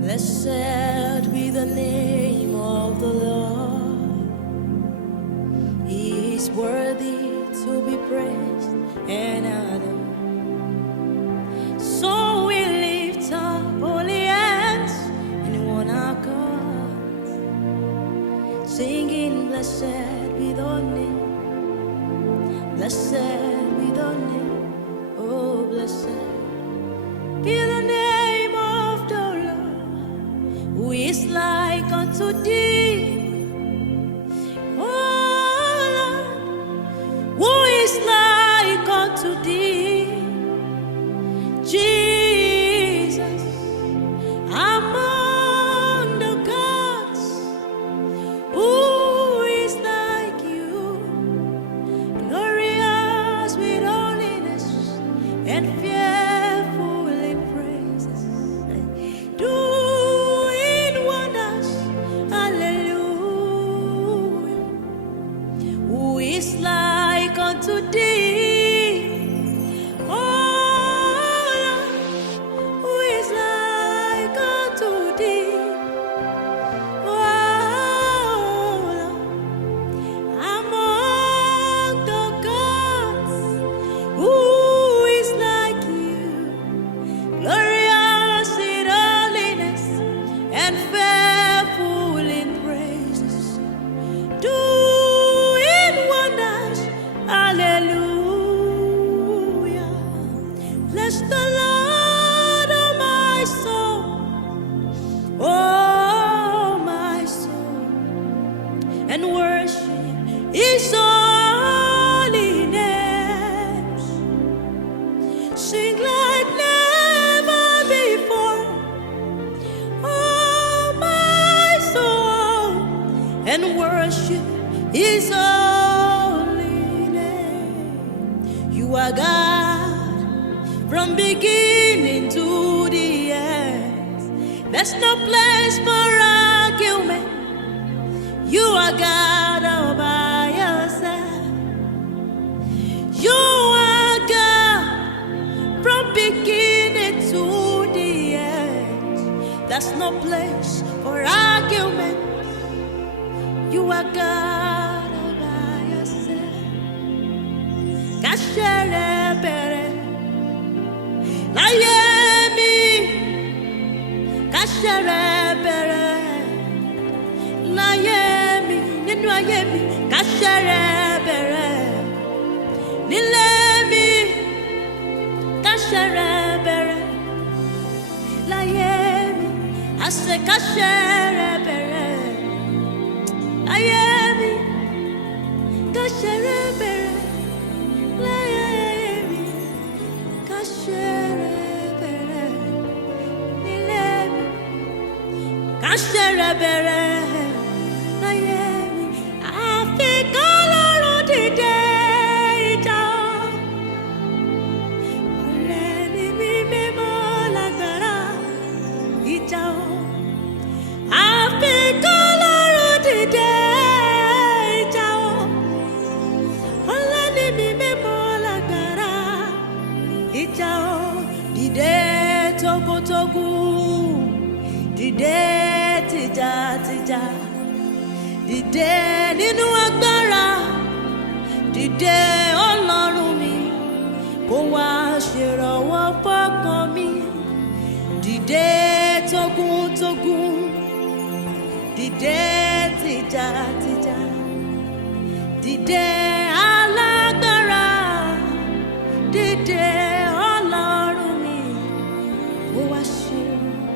Blessed be the name of the Lord. He is worthy to be praised and adored. So we lift up holy hands in one accord, singing, blessed be the name, blessed be the name, oh blessed be the name of the Lord, who is like unto thee, oh Lord, who is like unto thee, Jesus, among the gods, who is like you, glorious with holiness and fearful in praises, doing wonders, hallelujah. Who is like unto thee, oh Lord, who is like unto thee, oh Lord, among the gods, who is like you, glorious in holiness and fearful in praises, doing wonders, hallelujah. Bless the Lord, oh my soul, oh my soul, and worship His holy name. Sing like never before, oh my soul, and worship His holy name. You are God from beginning to the end. There's no place for argument. You are God all by yourself. You are God from beginning to the end. There's no place for argument. You are God all by yourself. Kashere bere, láyé mi. Kashere bere, láyé mi. Nínú ayé mi. Kashere bere, nílé mi. Kashere bere, láyé mi. Ase kashere bere, láyé mi. Kashere bere, láyé mi. Kashere bere, nílé mi. Kashere bere, láyé mi. Àfi k'Ọlọ́run dìde ìjà o. Ọ̀rẹ́ ni mí mímọ́ lágbára ìjà o. Àfi k'Ọlọ́run dìde ìjà o. Ọ̀rẹ́ ni mí mímọ́ lágbára ìjà o. Dìde tógúntógún, dìde tìjàtìjà, dìde nínú agbára, dìde Ọlọ́run mi, kó wá ṣèrànwọ́ fọ́kàn mi. Dìde tógúntógún, dìde tìjàtìjà, dìde alágbára, dìde Ọlọ́run mi, kó wá ṣèrànwọ́.